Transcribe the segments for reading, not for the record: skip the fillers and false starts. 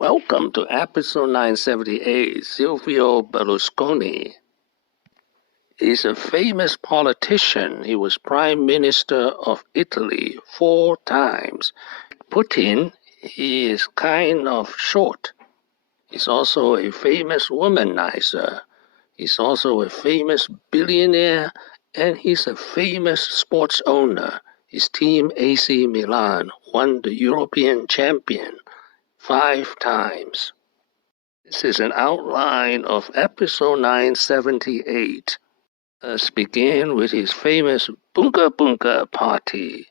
Welcome to episode 978. Silvio Berlusconi is a famous politician. He was Prime Minister of Italy 4 times. Putin, he is kind of short. He's also a famous womanizer. He's also a famous billionaire, and he's a famous sports owner. His team AC Milan won the European champion 5 times. This is an outline of episode 978. Let's begin with his famous Bunga Bunga Party.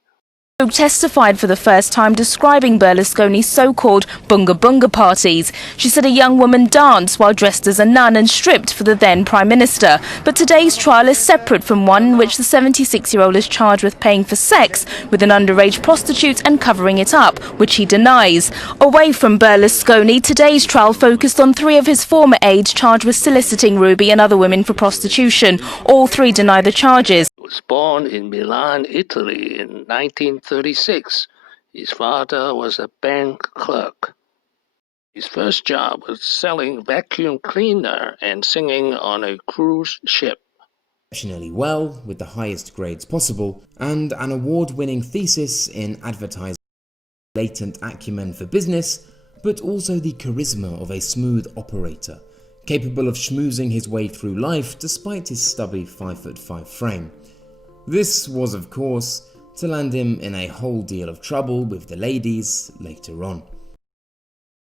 Testified for the first time describing Berlusconi's so-called Bunga Bunga Parties. She said a young woman danced while dressed as a nun and stripped for the then Prime Minister. But today's trial is separate from one in which the 76-year-old is charged with paying for sex with an underage prostitute and covering it up, which he denies. Away from Berlusconi, today's trial focused on 3 of his former aides charged with soliciting Ruby and other women for prostitution. All 3 deny the charges. He was born in Milan, Italy in 1936. His father was a bank clerk. His first job was selling vacuum cleaner and singing on a cruise ship. Exceptionally well, with the highest grades possible, and an award-winning thesis in advertising. Latent acumen for business, but also the charisma of a smooth operator, capable of schmoozing his way through life despite his stubby 5'5" frame. This was, of course, to land him in a whole deal of trouble with the ladies later on.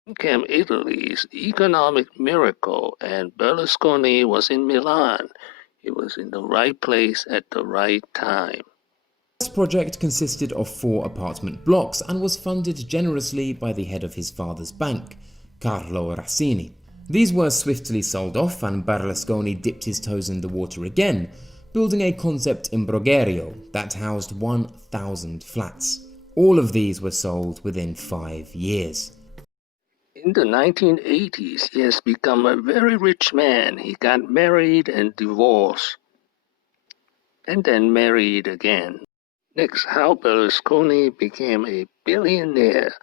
Became Italy's economic miracle, and Berlusconi was in Milan. He was in the right place at the right time. This project consisted of 4 apartment blocks and was funded generously by the head of his father's bank, Carlo Rassini. These were swiftly sold off, and Berlusconi dipped his toes in the water again, building a concept imbroglio that housed 1,000 flats. All of these were sold within 5 years. In the 1980s, he has become a very rich man. He got married and divorced, and then married again. Next, how Berlusconi became a billionaire.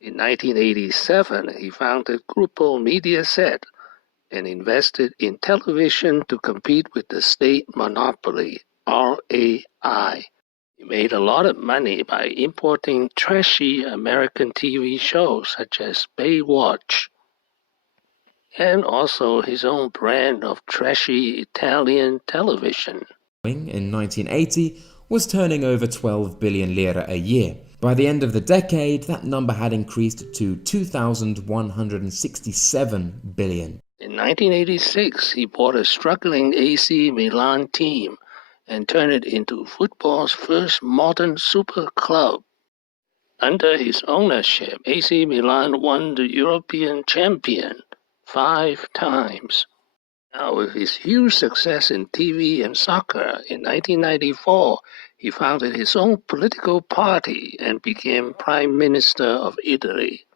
In 1987, he founded Gruppo Mediaset and invested in television to compete with the state monopoly, RAI. He made a lot of money by importing trashy American TV shows such as Baywatch, and also his own brand of trashy Italian television. In 1980, was turning over 12 billion lira a year. By the end of the decade, that number had increased to 2,167 billion. In 1986, he bought a struggling AC Milan team and turned it into football's first modern super club. Under his ownership, AC Milan won the European champion 5 times. Now, with his huge success in TV and soccer, in 1994, he founded his own political party and became Prime Minister of Italy.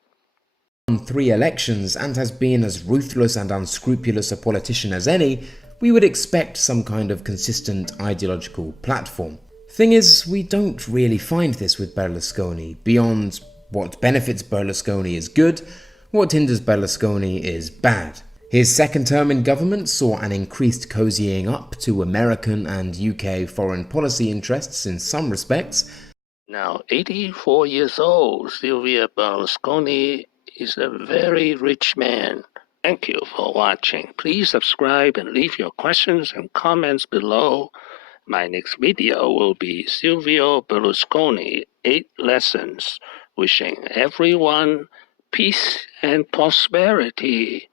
Won 3 elections and has been as ruthless and unscrupulous a politician as any, we would expect some kind of consistent ideological platform. Thing is, we don't really find this with Berlusconi. Beyond what benefits Berlusconi is good, what hinders Berlusconi is bad. His second term in government saw an increased cozying up to American and UK foreign policy interests in some respects. Now, 84 years old, Silvio Berlusconi is a very rich man. Thank you for watching. Please subscribe and leave your questions and comments below. My next video will be Silvio Berlusconi, 8 lessons. Wishing everyone peace and prosperity.